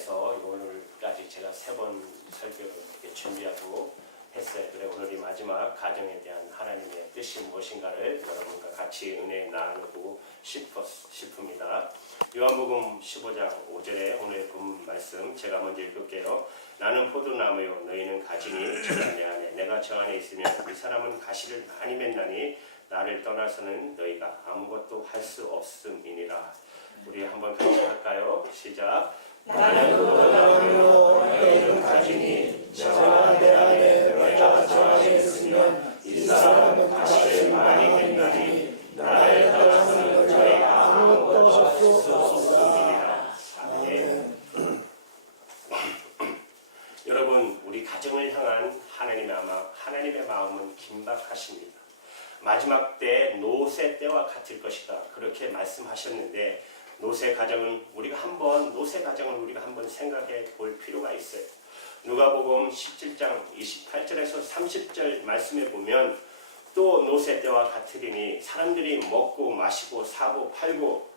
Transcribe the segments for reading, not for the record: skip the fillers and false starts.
해서 오늘까지 제가 3번 설교를 이렇게 준비하고 했어요. 그래 오늘이 마지막 가정에 대한 하나님의 뜻이 무엇인가를 여러분과 같이 은혜 나누고 싶습니다. 요한복음 15장 5절에 오늘의 본문 말씀 제가 먼저 읽을게요. 나는 포도나무요 너희는 가지니 저가 내 안에 내가 저 안에 있으면 이 사람은 가시를 많이 맺나니 나를 떠나서는 너희가 아무것도 할 수 없음이니라. 우리 한번 같이 할까요? 시작. 나는 포도나무요 너희는 가지니 저가 내 안에 내가 저 안에 있으면 이 사람은 가시를 많이 맺나니 나를 떠나서는 너희가 아무것도 할 수 없음이니라. 아멘. 여러분, 우리 가정을 향한 하나님의 마음은 긴박하십니다. 마지막 때 노새 때와 같을 것이다. 그렇게 말씀하셨는데 노새 가정을 우리가 한번 생각해 볼 필요가 있어요. 누가복음 17장 28절에서 30절 말씀에 보면 또 노새 때와 같으리니 사람들이 먹고 마시고 사고 팔고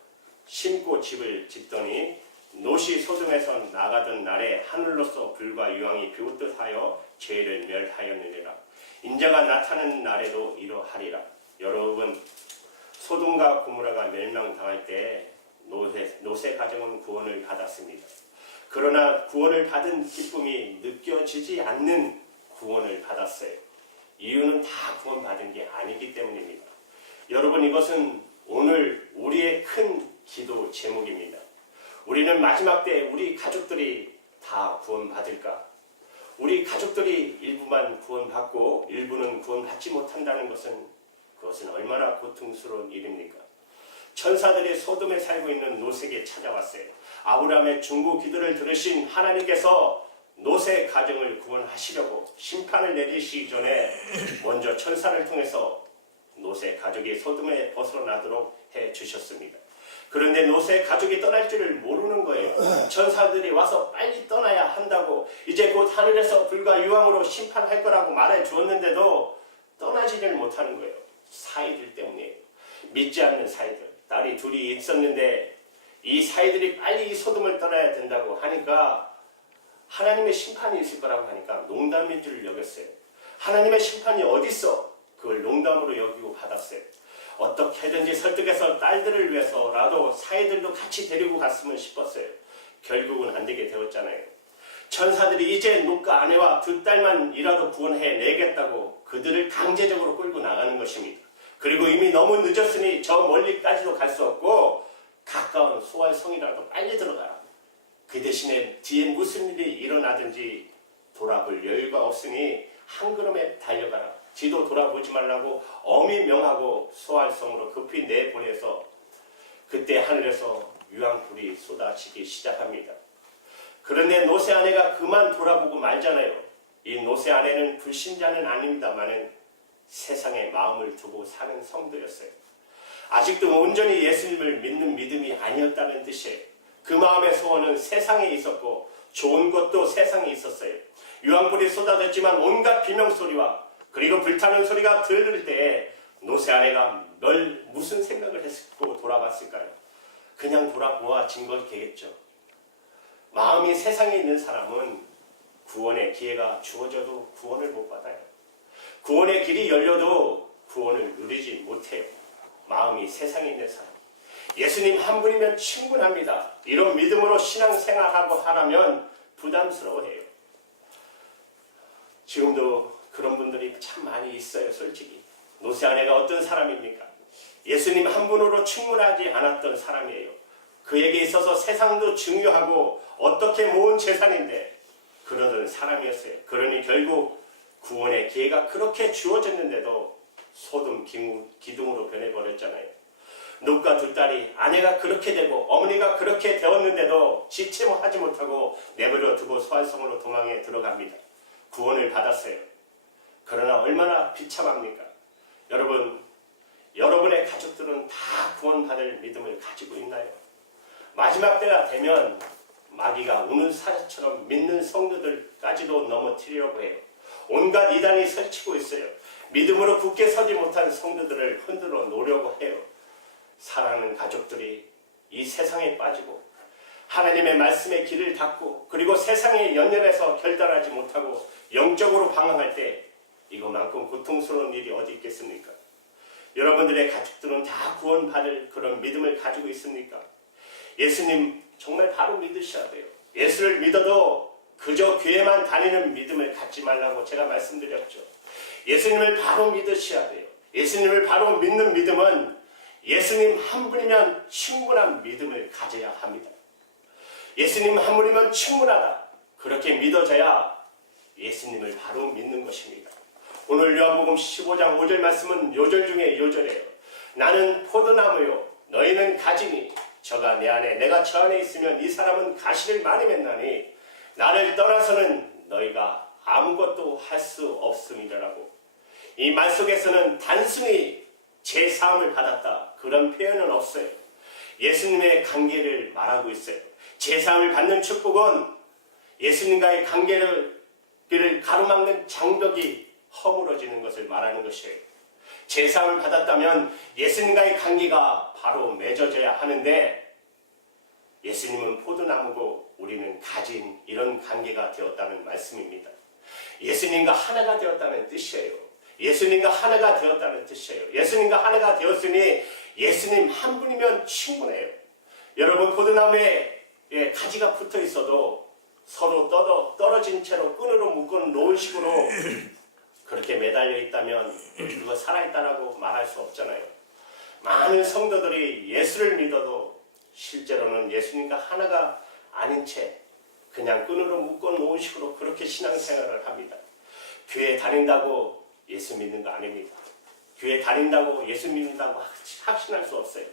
심고 집을 짓더니 노시 소돔에서 나가던 날에 하늘로서 불과 유황이 비웃듯 하여 죄를 멸하였느니라. 인자가 나타나는 날에도 이러하리라. 여러분, 소돔과 고모라가 멸망당할 때 노새 가정은 구원을 받았습니다. 그러나 구원을 받은 기쁨이 느껴지지 않는 구원을 받았어요. 이유는 다 구원받은 게 아니기 때문입니다. 여러분, 이것은 오늘 우리의 큰 기도 제목입니다. 우리는 마지막 때 우리 가족들이 다 구원받을까? 우리 가족들이 일부만 구원받고 일부는 구원받지 못한다는 그것은 얼마나 고통스러운 일입니까? 천사들이 소돔에 살고 있는 노새에게 찾아왔어요. 아브라함의 중보 기도를 들으신 하나님께서 노새 가정을 구원하시려고 심판을 내리시기 전에 먼저 천사를 통해서 노새 가족이 소돔에 벗어나도록 해주셨습니다. 그런데 노새 가족이 떠날 줄을 모르는 거예요. 천사들이 와서 빨리 떠나야 한다고 이제 곧 하늘에서 불과 유황으로 심판할 거라고 말해 주었는데도 떠나지를 못하는 거예요. 사이들 때문에. 믿지 않는 사이들. 딸이 둘이 있었는데 이 사이들이 빨리 이 소돔을 떠나야 된다고 하니까 하나님의 심판이 있을 거라고 하니까 농담인 줄 여겼어요. 하나님의 심판이 어디 있어? 그걸 농담으로 여기고 받았어요. 어떻게든지 설득해서 딸들을 위해서라도 사이들도 같이 데리고 갔으면 싶었어요. 결국은 안 되게 되었잖아요. 천사들이 이제 누가 아내와 2딸만이라도 구원해 내겠다고 그들을 강제적으로 끌고 나가는 것입니다. 그리고 이미 너무 늦었으니 저 멀리까지도 갈 수 없고 가까운 소알성이라도 빨리 들어가라. 그 대신에 뒤에 무슨 일이 일어나든지 돌아볼 여유가 없으니 한 걸음에 달려가라. 지도 돌아보지 말라고 엄히 명하고 소알성으로 급히 내보내서 그때 하늘에서 유황불이 쏟아지기 시작합니다. 그런데 노새 아내가 그만 돌아보고 말잖아요. 이 노새 아내는 불신자는 아닙니다만은 세상에 마음을 두고 사는 성도였어요. 아직도 온전히 예수님을 믿는 믿음이 아니었다는 뜻이에요. 그 마음의 소원은 세상에 있었고 좋은 것도 세상에 있었어요. 유황불이 쏟아졌지만 온갖 비명소리와 그리고 불타는 소리가 들릴 때에 노새 아내가 무슨 생각을 했고 돌아봤을까요? 그냥 돌아보아진 것이겠죠. 마음이 세상에 있는 사람은 구원의 기회가 주어져도 구원을 못 받아요. 구원의 길이 열려도 구원을 누리지 못해요. 마음이 세상에 있는 사람. 예수님 한 분이면 충분합니다. 이런 믿음으로 신앙생활하고 하라면 부담스러워해요. 지금도 그런 분들이 참 많이 있어요. 솔직히 노새 아내가 어떤 사람입니까? 예수님 한 분으로 충분하지 않았던 사람이에요. 그에게 있어서 세상도 중요하고 어떻게 모은 재산인데 그러던 사람이었어요. 그러니 결국 구원의 기회가 그렇게 주어졌는데도 소돔 기둥으로 변해버렸잖아요. 롯과 2딸이 아내가 그렇게 되고 어머니가 그렇게 되었는데도 지체하지 못하고 내버려 두고 소알성으로 도망에 들어갑니다. 구원을 받았어요. 그러나 얼마나 비참합니까? 여러분의 가족들은 다 구원받을 믿음을 가지고 있나요? 마지막 때가 되면 마귀가 우는 사자처럼 믿는 성도들까지도 넘어뜨리려고 해요. 온갖 이단이 설치고 있어요. 믿음으로 굳게 서지 못한 성도들을 흔들어 놓으려고 해요. 사랑하는 가족들이 이 세상에 빠지고 하나님의 말씀의 길을 닫고 그리고 세상에 연연해서 결단하지 못하고 영적으로 방황할 때 이것만큼 고통스러운 일이 어디 있겠습니까? 여러분들의 가족들은 다 구원받을 그런 믿음을 가지고 있습니까? 예수님 정말 바로 믿으셔야 돼요. 예수를 믿어도 그저 교회만 다니는 믿음을 갖지 말라고 제가 말씀드렸죠. 예수님을 바로 믿으셔야 돼요. 예수님을 바로 믿는 믿음은 예수님 한 분이면 충분한 믿음을 가져야 합니다. 예수님 한 분이면 충분하다. 그렇게 믿어져야 예수님을 바로 믿는 것입니다. 오늘 요한복음 15장 5절 말씀은 요절 중에 요절이에요. 나는 포도나무요 너희는 가지니 저가 내 안에 내가 저 안에 있으면 이 사람은 가시를 많이 맺나니 나를 떠나서는 너희가 아무것도 할 수 없음이라고. 이 말 속에서는 단순히 제 사함을 받았다 그런 표현은 없어요. 예수님의 관계를 말하고 있어요. 제 사함을 받는 축복은 예수님과의 관계를 가로막는 장벽이 허물어지는 것을 말하는 것이에요. 제 사함을 받았다면 예수님과의 관계가 바로 맺어져야 하는데 예수님은 포도나무고 우리는 가진 이런 관계가 되었다는 말씀입니다. 예수님과 하나가 되었다는 뜻이에요. 예수님과 하나가 되었다는 뜻이에요. 예수님과 하나가 되었으니 예수님 한 분이면 충분해요. 여러분 포도나무에 가지가 붙어 있어도 서로 떨어진 채로 끈으로 묶어 놓은 식으로 그렇게 매달려 있다면 그거 살아있다라고 말할 수 없잖아요. 많은 성도들이 예수를 믿어도 실제로는 예수님과 하나가 아닌 채 그냥 끈으로 묶어 놓은 식으로 그렇게 신앙생활을 합니다. 교회 다닌다고 예수 믿는 거 아닙니다. 교회 다닌다고 예수 믿는다고 확신할 수 없어요.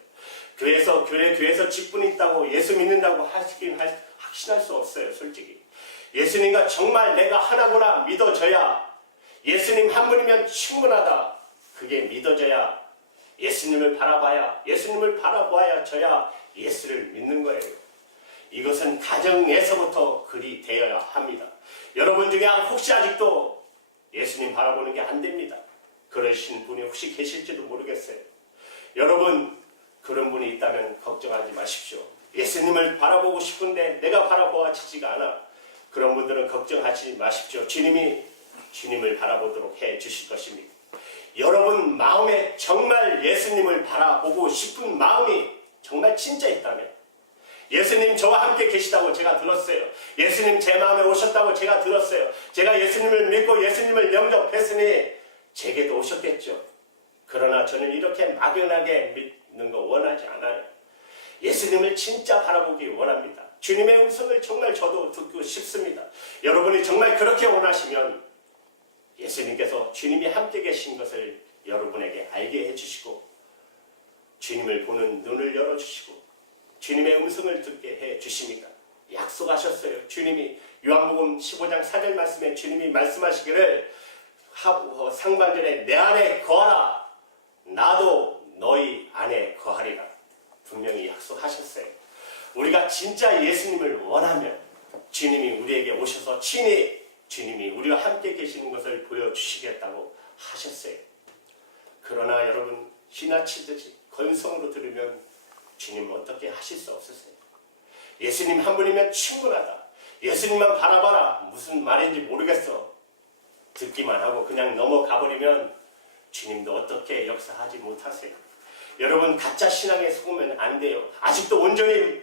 교회에서 직분이 있다고 예수 믿는다고 확신할 수 없어요. 솔직히 예수님과 정말 내가 하나구나 믿어져야 예수님 한 분이면 충분하다 그게 믿어져야 예수님을 바라봐야 저야 예수를 믿는 거예요. 이것은 가정에서부터 그리 되어야 합니다. 여러분 중에 혹시 아직도 예수님 바라보는 게 안 됩니다. 그러신 분이 혹시 계실지도 모르겠어요. 여러분 그런 분이 있다면 걱정하지 마십시오. 예수님을 바라보고 싶은데 내가 바라보아지지가 않아. 그런 분들은 걱정하지 마십시오. 주님을 바라보도록 해 주실 것입니다. 여러분 마음에 정말 예수님을 바라보고 싶은 마음이 정말 진짜 있다면 예수님 저와 함께 계시다고 제가 들었어요. 예수님 제 마음에 오셨다고 제가 들었어요. 제가 예수님을 믿고 예수님을 영접했으니 제게도 오셨겠죠. 그러나 저는 이렇게 막연하게 믿는 거 원하지 않아요. 예수님을 진짜 바라보기 원합니다. 주님의 음성을 정말 저도 듣고 싶습니다. 여러분이 정말 그렇게 원하시면 예수님께서 주님이 함께 계신 것을 여러분에게 알게 해주시고 주님을 보는 눈을 열어주시고 주님의 음성을 듣게 해주십니다. 약속하셨어요. 주님이 요한복음 15장 4절 말씀에 주님이 말씀하시기를 상반절에 내 안에 거하라 나도 너희 안에 거하리라 분명히 약속하셨어요. 우리가 진짜 예수님을 원하면 주님이 우리에게 오셔서 친히 주님이 우리와 함께 계시는 것을 보여주시겠다고 하셨어요. 그러나 여러분 지나치듯이 건성으로 들으면 주님은 어떻게 하실 수 없으세요. 예수님 한 분이면 충분하다. 예수님만 바라봐라. 무슨 말인지 모르겠어. 듣기만 하고 그냥 넘어가버리면 주님도 어떻게 역사하지 못하세요. 여러분 가짜 신앙에 속으면 안 돼요. 아직도 온전히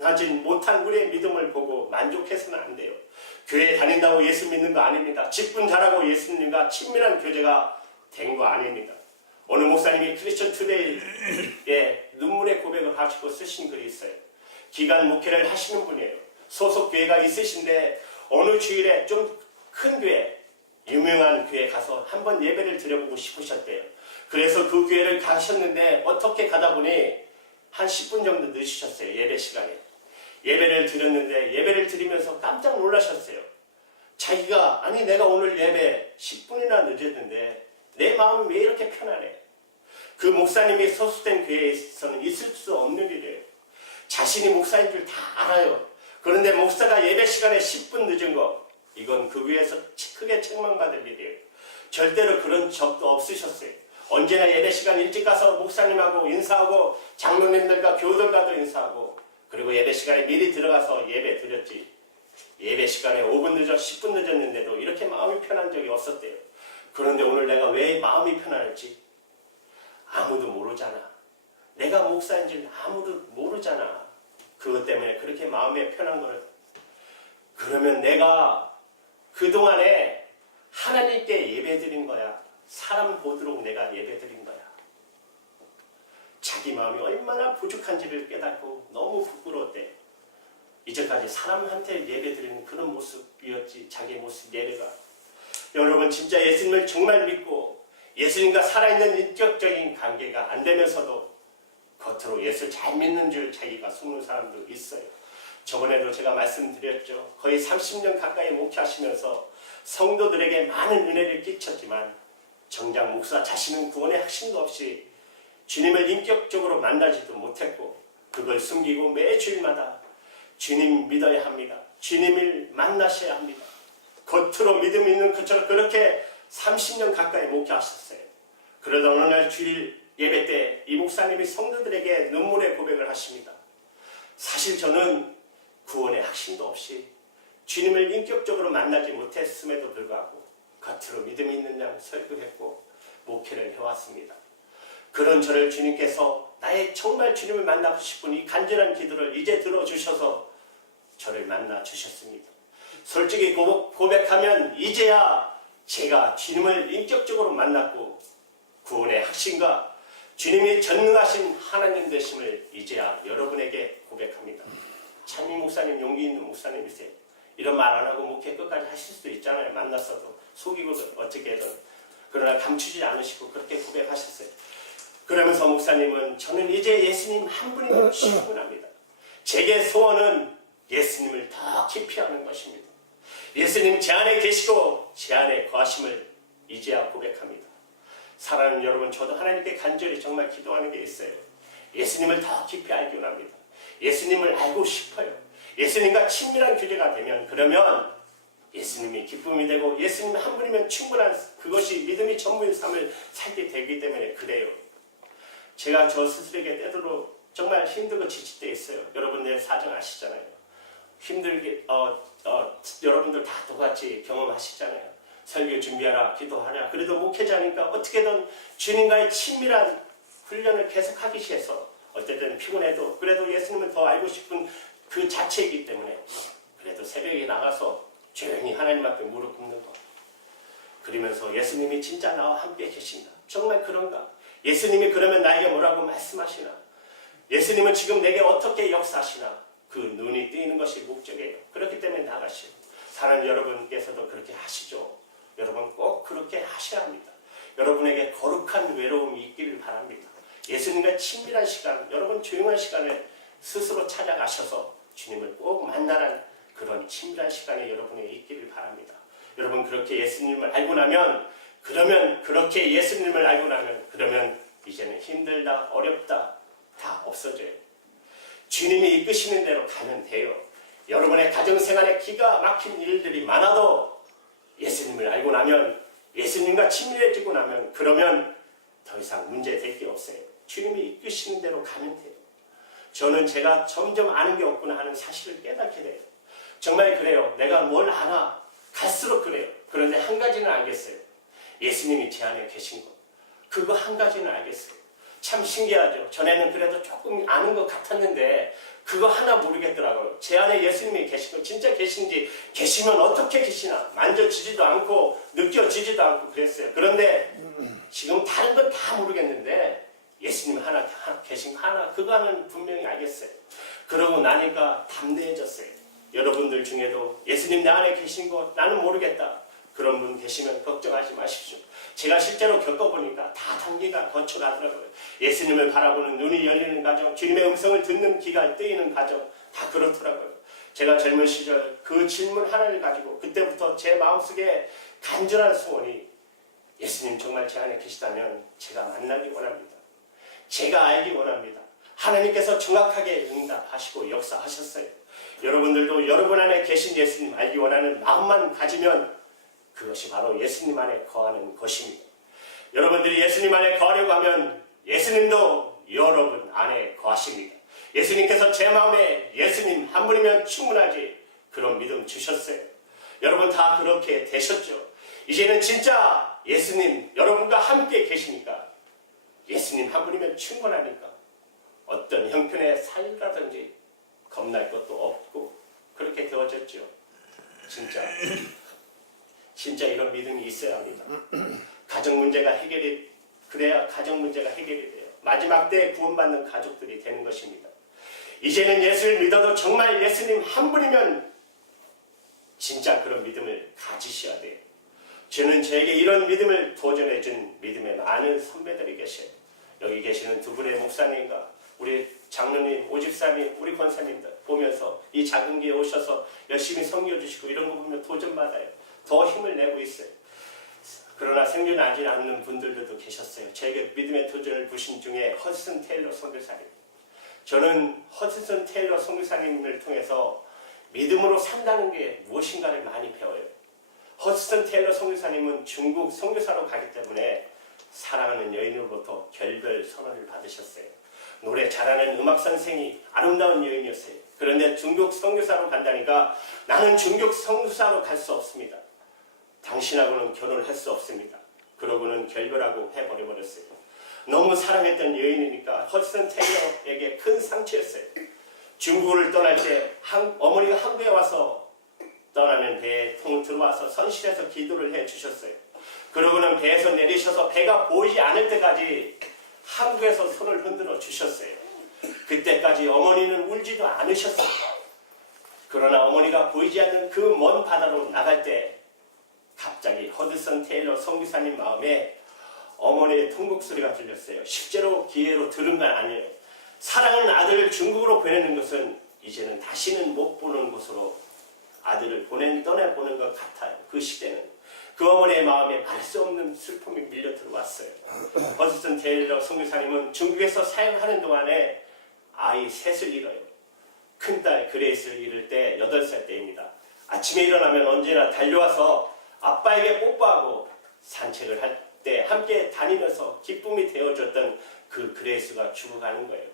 하지 못한 우리의 믿음을 보고 만족해서는 안 돼요. 교회 다닌다고 예수 믿는 거 아닙니다. 직분 잘하고 예수님과 친밀한 교제가 된 거 아닙니다. 어느 목사님이 크리스천 투데이에 눈물의 고백을 하시고 쓰신 글이 있어요. 기간 목회를 하시는 분이에요. 소속 교회가 있으신데 어느 주일에 좀 큰 교회, 유명한 교회 가서 한번 예배를 드려보고 싶으셨대요. 그래서 그 교회를 가셨는데 어떻게 가다 보니 한 10분 정도 늦으셨어요. 예배 시간에. 예배를 드렸는데 예배를 드리면서 깜짝 놀라셨어요. 자기가 아니 내가 오늘 예배 10분이나 늦었는데 내 마음이 왜 이렇게 편하네. 그 목사님이 소속된 교회에서는 있을 수 없는 일이에요. 자신이 목사인 줄 다 알아요. 그런데 목사가 예배 시간에 10분 늦은 거 이건 그 교회에서 크게 책망받을 일이에요. 절대로 그런 적도 없으셨어요. 언제나 예배 시간 일찍 가서 목사님하고 인사하고 장로님들과 교우들과도 인사하고 그리고 예배 시간에 미리 들어가서 예배 드렸지. 예배 시간에 5분 늦어 10분 늦었는데도 이렇게 마음이 편한 적이 없었대요. 그런데 오늘 내가 왜 마음이 편할지 아무도 모르잖아. 내가 목사인지 아무도 모르잖아. 그것 때문에 그렇게 마음이 편한 거를. 그러면 내가 그동안에 하나님께 예배 드린 거야. 사람 보도록 내가 예배 드린 거야. 자기 마음이 얼마나 부족한지를 깨닫고 너무 부끄러웠대. 이제까지 사람한테 예배 드리는 그런 모습이었지. 자기 모습 예배가. 여러분 진짜 예수님을 정말 믿고 예수님과 살아있는 인격적인 관계가 안 되면서도 겉으로 예수 잘 믿는 줄 자기가 속는 사람도 있어요. 저번에도 제가 말씀드렸죠. 거의 30년 가까이 목회하시면서 성도들에게 많은 은혜를 끼쳤지만 정작 목사 자신은 구원의 확신도 없이 주님을 인격적으로 만나지도 못했고 그걸 숨기고 매 주일마다 주님 믿어야 합니다. 주님을 만나셔야 합니다. 겉으로 믿음 있는 그처럼 그렇게 30년 가까이 목회하셨어요. 그러다 어느 날 주일 예배 때 이 목사님이 성도들에게 눈물의 고백을 하십니다. 사실 저는 구원의 확신도 없이 주님을 인격적으로 만나지 못했음에도 불구하고 겉으로 믿음 있는 양 설교했고 목회를 해왔습니다. 그런 저를 주님께서 나의 정말 주님을 만나고 싶은 이 간절한 기도를 이제 들어주셔서 저를 만나 주셨습니다. 솔직히 고백하면 이제야 제가 주님을 인격적으로 만났고 구원의 확신과 주님이 전능하신 하나님 되심을 이제야 여러분에게 고백합니다. 참 이 목사님 용기 있는 목사님이세요. 이런 말 안 하고 목회 끝까지 하실 수도 있잖아요. 만났어도 속이고든 어떻게든. 그러나 감추지 않으시고 그렇게 고백하셨어요. 그러면서 목사님은 저는 이제 예수님 한 분이면 충분합니다. 제게 소원은 예수님을 더 깊이 아는 것입니다. 예수님 제 안에 계시고 제 안에 거하심을 이제야 고백합니다. 사랑하는 여러분, 저도 하나님께 간절히 정말 기도하는 게 있어요. 예수님을 더 깊이 알기 원합니다. 예수님을 알고 싶어요. 예수님과 친밀한 교제가 되면 그러면 예수님이 기쁨이 되고 예수님 한 분이면 충분한 그것이 믿음이 전부인 삶을 살게 되기 때문에 그래요. 제가 저 스스로에게 때로 정말 힘들고 지칠 때 있어요. 여러분들 사정 아시잖아요. 힘들게 여러분들 다 똑같이 경험하시잖아요. 설교 준비하라, 기도하라. 그래도 목회자니까 어떻게든 주님과의 친밀한 훈련을 계속하기 위해서 어쨌든 피곤해도 그래도 예수님을 더 알고 싶은 그 자체이기 때문에 그래도 새벽에 나가서 조용히 하나님 앞에 무릎 꿇는 거. 그러면서 예수님이 진짜 나와 함께 계신다. 정말 그런가? 예수님이 그러면 나에게 뭐라고 말씀하시나? 예수님은 지금 내게 어떻게 역사하시나? 그 눈이 뜨이는 것이 목적이에요. 그렇기 때문에 나가시오. 사랑하는 여러분께서도 그렇게 하시죠. 여러분 꼭 그렇게 하셔야 합니다. 여러분에게 거룩한 외로움이 있기를 바랍니다. 예수님과 친밀한 시간, 여러분 조용한 시간을 스스로 찾아가셔서 주님을 꼭 만나는 그런 친밀한 시간이 여러분에게 있기를 바랍니다. 여러분 그렇게 예수님을 알고 나면 그렇게 예수님을 알고 나면 그러면 이제는 힘들다, 어렵다 다 없어져요. 주님이 이끄시는 대로 가면 돼요. 여러분의 가정생활에 기가 막힌 일들이 많아도 예수님을 알고 나면 예수님과 친밀해지고 나면 그러면 더 이상 문제 될 게 없어요. 주님이 이끄시는 대로 가면 돼요. 저는 제가 점점 아는 게 없구나 하는 사실을 깨닫게 돼요. 정말 그래요. 내가 뭘 아나 갈수록 그래요. 그런데 한 가지는 알겠어요. 예수님이 제 안에 계신 것. 그거 한 가지는 알겠어요. 참 신기하죠. 전에는 그래도 조금 아는 것 같았는데 그거 하나 모르겠더라고요. 제 안에 예수님이 계시고 진짜 계신지 계시면 어떻게 계시나 만져지지도 않고 느껴지지도 않고 그랬어요. 그런데 지금 다른 건 다 모르겠는데 예수님 하나 계신 거 하나 그거는 분명히 알겠어요. 그러고 나니까 담대해졌어요. 여러분들 중에도 예수님 내 안에 계신 거 나는 모르겠다. 그런 분 계시면 걱정하지 마십시오. 제가 실제로 겪어보니까 다 단계가 거쳐가더라고요. 예수님을 바라보는 눈이 열리는 과정, 주님의 음성을 듣는 귀가 뜨이는 과정 다 그렇더라고요. 제가 젊은 시절 그 질문 하나를 가지고 그때부터 제 마음속에 간절한 소원이 예수님 정말 제 안에 계시다면 제가 만나기 원합니다. 제가 알기 원합니다. 하나님께서 정확하게 응답하시고 역사하셨어요. 여러분들도 여러분 안에 계신 예수님 알기 원하는 마음만 가지면 그것이 바로 예수님 안에 거하는 것입니다. 여러분들이 예수님 안에 거하려고 하면 예수님도 여러분 안에 거하십니다. 예수님께서 제 마음에 예수님 한 분이면 충분하지 그런 믿음 주셨어요. 여러분 다 그렇게 되셨죠. 이제는 진짜 예수님 여러분과 함께 계시니까 예수님 한 분이면 충분하니까 어떤 형편의 삶이라든지 겁날 것도 없고 그렇게 되어졌죠. 진짜 이런 믿음이 있어야 합니다. 가정 문제가 해결이 그래야 가정 문제가 해결이 돼요. 마지막 때 구원받는 가족들이 되는 것입니다. 이제는 예수를 믿어도 정말 예수님 한 분이면 진짜 그런 믿음을 가지셔야 돼요. 저는 저에게 이런 믿음을 도전해 준 믿음의 많은 선배들이 계셔요. 여기 계시는 두 분의 목사님과 우리 장로님, 오집사님, 우리 권사님들 보면서 이 작은 기에 오셔서 열심히 섬겨주시고 이런 거 보면 도전받아요. 더 힘을 내고 있어요. 그러나 생존하지 않는 분들도 계셨어요. 저에게 믿음의 도전을 부신 중에 허드슨 테일러 선교사님. 저는 허드슨 테일러 선교사님을 통해서 믿음으로 산다는 게 무엇인가를 많이 배워요. 허드슨 테일러 선교사님은 중국 선교사로 가기 때문에 사랑하는 여인으로부터 결별 선언을 받으셨어요. 노래 잘하는 음악 선생이 아름다운 여인이었어요. 그런데 중국 선교사로 간다니까 나는 중국 선교사로 갈 수 없습니다. 당신하고는 결혼을 할 수 없습니다. 그러고는 결별하고 해버려버렸어요. 너무 사랑했던 여인이니까 허드슨 테일러에게 큰 상처였어요. 중국을 떠날 때 어머니가 한국에 와서 떠나는 배에 들어와서 선실에서 기도를 해주셨어요. 그러고는 배에서 내리셔서 배가 보이지 않을 때까지 한국에서 손을 흔들어 주셨어요. 그때까지 어머니는 울지도 않으셨어요. 그러나 어머니가 보이지 않는 그 먼 바다로 나갈 때 갑자기 허드슨 테일러 선교사님 마음에 어머니의 통곡소리가 들렸어요. 실제로 기회로 들은 건 아니에요. 사랑하는 아들을 중국으로 보내는 것은 이제는 다시는 못 보는 곳으로 아들을 떠내보는 것 같아요. 그 시대는. 그 어머니의 마음에 말 수 없는 슬픔이 밀려 들어왔어요. 허드슨 테일러 선교사님은 중국에서 사역하는 동안에 아이 셋을 잃어요. 큰딸 그레이스를 잃을 때 8살 때입니다. 아침에 일어나면 언제나 달려와서 아빠에게 뽀뽀하고 산책을 할 때 함께 다니면서 기쁨이 되어줬던 그 그레이스가 죽어가는 거예요.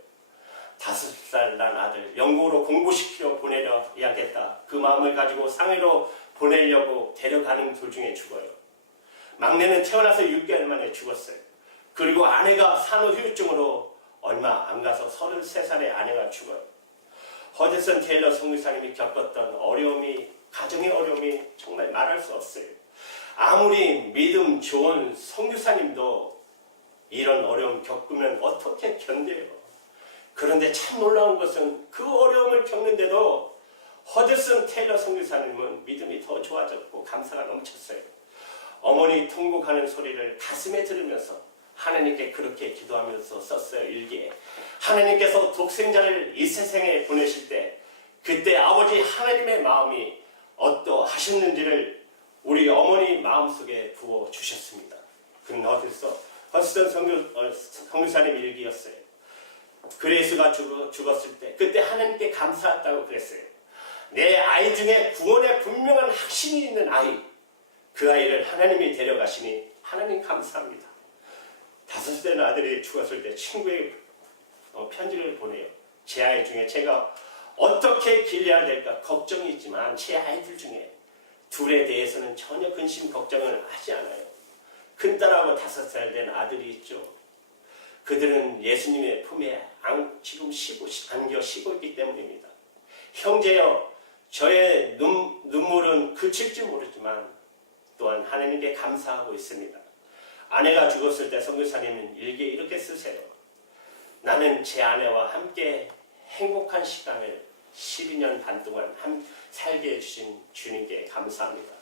5살 난 아들 영국으로 공부시키려 보내려 해야겠다. 그 마음을 가지고 상해로 보내려고 데려가는 도중에 죽어요. 막내는 태어나서 6개월 만에 죽었어요. 그리고 아내가 산후우증으로 얼마 안 가서 33살의 아내가 죽어요. 허드슨 테일러 선교사님이 겪었던 어려움이 가정의 어려움이 정말 말할 수 없어요. 아무리 믿음 좋은 선교사님도 이런 어려움 겪으면 어떻게 견뎌요? 그런데 참 놀라운 것은 그 어려움을 겪는데도 허드슨 테일러 선교사님은 믿음이 더 좋아졌고 감사가 넘쳤어요. 어머니 통곡하는 소리를 가슴에 들으면서 하나님께 그렇게 기도하면서 썼어요. 일기에. 하나님께서 독생자를 이 세상에 보내실 때 그때 아버지 하나님의 마음이 어떠하셨는지를 우리 어머니 마음속에 부어주셨습니다. 그는 어디서 허드슨 선교사님 일기였어요. 그레이스가 죽었을 때 그때 하나님께 감사했다고 그랬어요. 내 아이 중에 구원에 분명한 확신이 있는 아이, 그 아이를 하나님이 데려가시니 하나님 감사합니다. 5살 되는 아들이 죽었을 때 친구에게 편지를 보내요. 제 아이 중에 제가 어떻게 길러야 될까 걱정이 있지만 제 아이들 중에 둘에 대해서는 전혀 근심 걱정을 하지 않아요. 큰딸하고 5살 된 아들이 있죠. 그들은 예수님의 품에 지금 안겨 쉬고 있기 때문입니다. 형제여, 저의 눈물은 그칠지 모르지만 또한 하나님께 감사하고 있습니다. 아내가 죽었을 때 선교사님은 일기에 이렇게 쓰세요. 나는 제 아내와 함께 행복한 시간을 12년 반 동안 살게 해주신 주님께 감사합니다.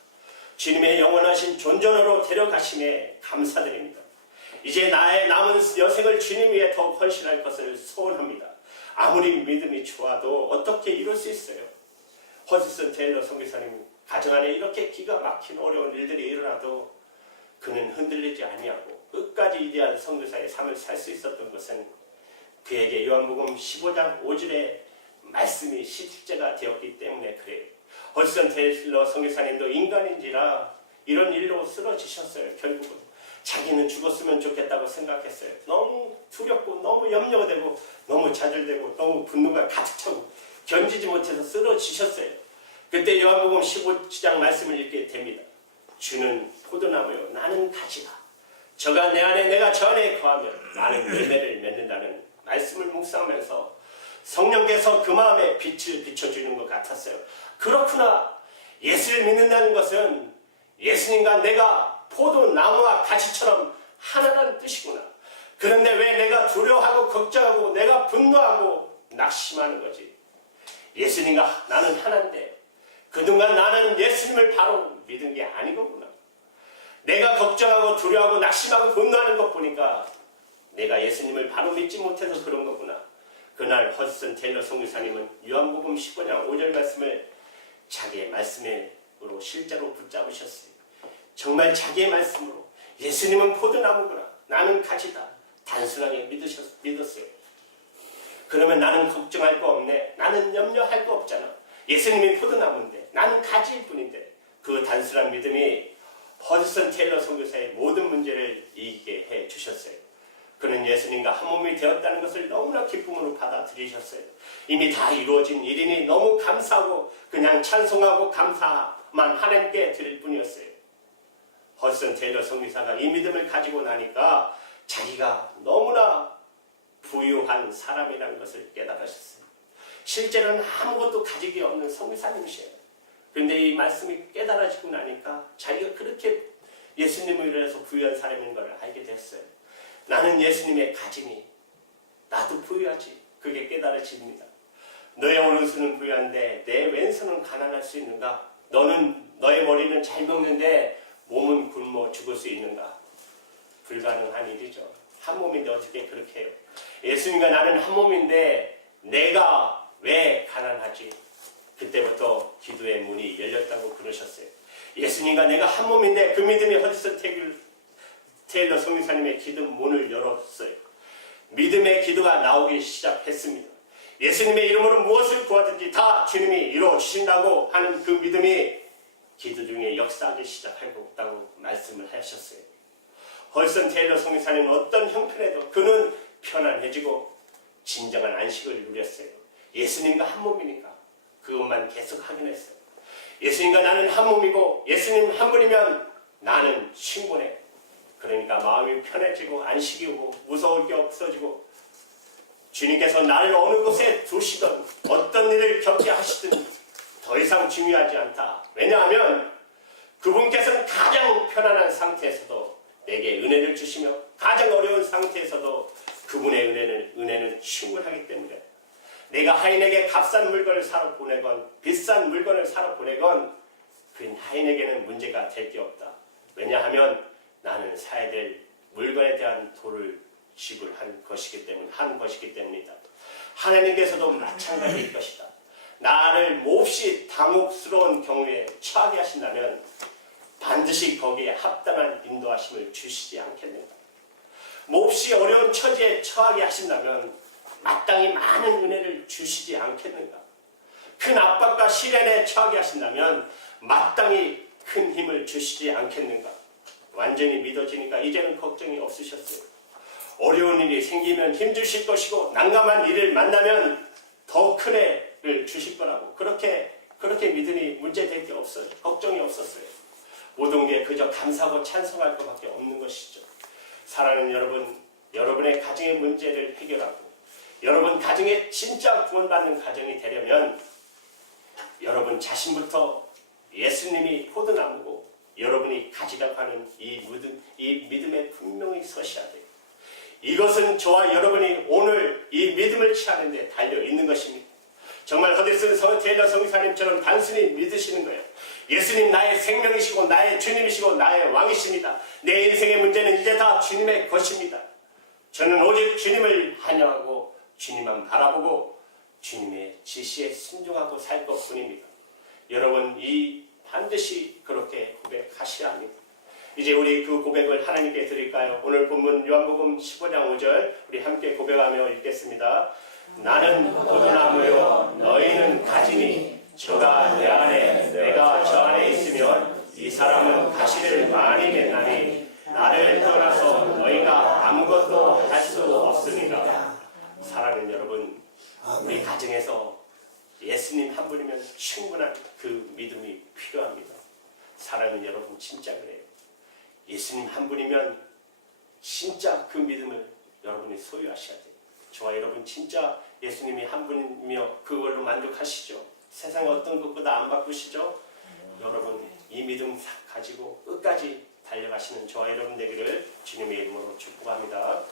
주님의 영원하신 존전으로 데려가심에 감사드립니다. 이제 나의 남은 여생을 주님 위해 더 헌신할 것을 소원합니다. 아무리 믿음이 좋아도 어떻게 이룰 수 있어요? 허드슨 테일러 선교사님 가정 안에 이렇게 기가 막힌 어려운 일들이 일어나도 그는 흔들리지 아니하고 끝까지 위대한 선교사의 삶을 살 수 있었던 것은 그에게 요한복음 15장 5절의 말씀이 실제가 되었기 때문에 그래요. 허드슨 테일러 선교사님도 인간인지라 이런 일로 쓰러지셨어요. 결국은 자기는 죽었으면 좋겠다고 생각했어요. 너무 두렵고 너무 염려가 되고 너무 좌절되고 너무 분노가 가득 차고 견디지 못해서 쓰러지셨어요. 그때 요한복음 15장 말씀을 읽게 됩니다. 주는 포도나무요 나는 가지라. 저가 내 안에 내가 저 안에 거하면 나는 열매를 맺는다는 말씀을 묵상하면서 성령께서 그 마음에 빛을 비춰주는 것 같았어요. 그렇구나. 예수를 믿는다는 것은 예수님과 내가 포도나무와 가지처럼 하나라는 뜻이구나. 그런데 왜 내가 두려워하고 걱정하고 내가 분노하고 낙심하는 거지? 예수님과 나는 하나인데 그동안 나는 예수님을 바로 믿은 게 아니거구나. 내가 걱정하고 두려워하고 낙심하고 분노하는 것 보니까 내가 예수님을 바로 믿지 못해서 그런 거구나. 그날 허드슨 테일러 선교사님은 요한복음 15장 5절 말씀을 자기의 말씀으로 실제로 붙잡으셨어요. 정말 자기의 말씀으로 예수님은 포도나무구나. 나는 가지다. 단순하게 믿었어요. 그러면 나는 걱정할 거 없네. 나는 염려할 거 없잖아. 예수님이 포도나무인데 나는 가지일 뿐인데 그 단순한 믿음이 허드슨 테일러 선교사의 모든 문제를 이기게 해 주셨어요. 그는 예수님과 한 몸이 되었다는 것을 너무나 기쁨으로 받아들이셨어요. 이미 다 이루어진 일이니 너무 감사하고 그냥 찬송하고 감사만 하나님께 드릴 뿐이었어요. 허드슨 테일러 선교사가 이 믿음을 가지고 나니까 자기가 너무나 부유한 사람이라는 것을 깨달으셨어요. 실제로는 아무것도 가지기 없는 선교사님이세요. 그런데 이 말씀이 깨달아지고 나니까 자기가 그렇게 예수님을 위해서 부유한 사람인 걸 알게 됐어요. 나는 예수님의 가지니 나도 부유하지. 그게 깨달아집니다. 너의 오른손은 부유한데 내 왼손은 가난할 수 있는가? 너의 머리는 잘 먹는데 몸은 굶어 죽을 수 있는가? 불가능한 일이죠. 한 몸인데 어떻게 그렇게 해요? 예수님과 나는 한 몸인데 내가 왜 가난하지? 그때부터 기도의 문이 열렸다고 그러셨어요. 예수님과 내가 한 몸인데 그 믿음이 허드슨 테일러 선교사님의 기도 문을 열었어요. 믿음의 기도가 나오기 시작했습니다. 예수님의 이름으로 무엇을 구하든지 다 주님이 이루어주신다고 하는 그 믿음이 기도 중에 역사하기 시작했다고 말씀을 하셨어요. 허드슨 테일러 선교사님은 어떤 형편에도 그는 편안해지고 진정한 안식을 누렸어요. 예수님과 한 몸이니까 그것만 계속 확인했어요. 예수님과 나는 한 몸이고 예수님 한 분이면 나는 충분해. 그러니까 마음이 편해지고 안식이 오고 무서울 게 없어지고 주님께서 나를 어느 곳에 두시든 어떤 일을 겪게 하시든 더 이상 중요하지 않다. 왜냐하면 그분께서는 가장 편안한 상태에서도 내게 은혜를 주시며 가장 어려운 상태에서도 그분의 은혜는 충분하기 때문에 내가 하인에게 값싼 물건을 사러 보내건 비싼 물건을 사러 보내건 그 하인에게는 문제가 될 게 없다. 왜냐하면 나는 사야 될 물건에 대한 도를 지불한 것이기 때문이다. 하나님께서도 마찬가지일 것이다. 나를 몹시 당혹스러운 경우에 처하게 하신다면 반드시 거기에 합당한 인도하심을 주시지 않겠는가. 몹시 어려운 처지에 처하게 하신다면 마땅히 많은 은혜를 주시지 않겠는가. 큰 압박과 시련에 처하게 하신다면 마땅히 큰 힘을 주시지 않겠는가. 완전히 믿어지니까 이제는 걱정이 없으셨어요. 어려운 일이 생기면 힘주실 것이고 난감한 일을 만나면 더 큰 애를 주실 거라고 그렇게 믿으니 문제될 게 없어요. 걱정이 없었어요. 모든 게 그저 감사하고 찬송할 것밖에 없는 것이죠. 사랑하는 여러분, 여러분의 가정의 문제를 해결하고 여러분 가정에 진짜 구원받는 가정이 되려면 여러분 자신부터 예수님이 포도나무고 여러분이 가지라고 하는 이 믿음에 분명히 서셔야 돼요. 이것은 저와 여러분이 오늘 이 믿음을 취하는 데 달려있는 것입니다. 정말 허드슨 테일러 선교사님처럼 단순히 믿으시는 거예요. 예수님 나의 생명이시고 나의 주님이시고 나의 왕이십니다. 내 인생의 문제는 이제 다 주님의 것입니다. 저는 오직 주님을 환영하고 주님만 바라보고 주님의 지시에 순종하고 살 것뿐입니다. 여러분 반드시 그렇게 고백하셔야 합니다. 이제 우리 그 고백을 하나님께 드릴까요? 오늘 본문 요한복음 15장 5절 우리 함께 고백하며 읽겠습니다. 나는 포도나무요 너희는 가지니 저가 내 안에 내가 저 안에 있으면 이 사람은 가시를 많이 맺나니 나를 떠나 충분한 그 믿음이 필요합니다. 사랑하는 여러분, 진짜 그래요. 예수님 한 분이면 진짜 그 믿음을 여러분이 소유하셔야 돼요. 저와 여러분 진짜 예수님이 한 분이며 그걸로 만족하시죠? 세상의 어떤 것보다 안 바꾸시죠? 여러분 이 믿음 가지고 끝까지 달려가시는 저와 여러분 되기를 주님의 이름으로 축복합니다.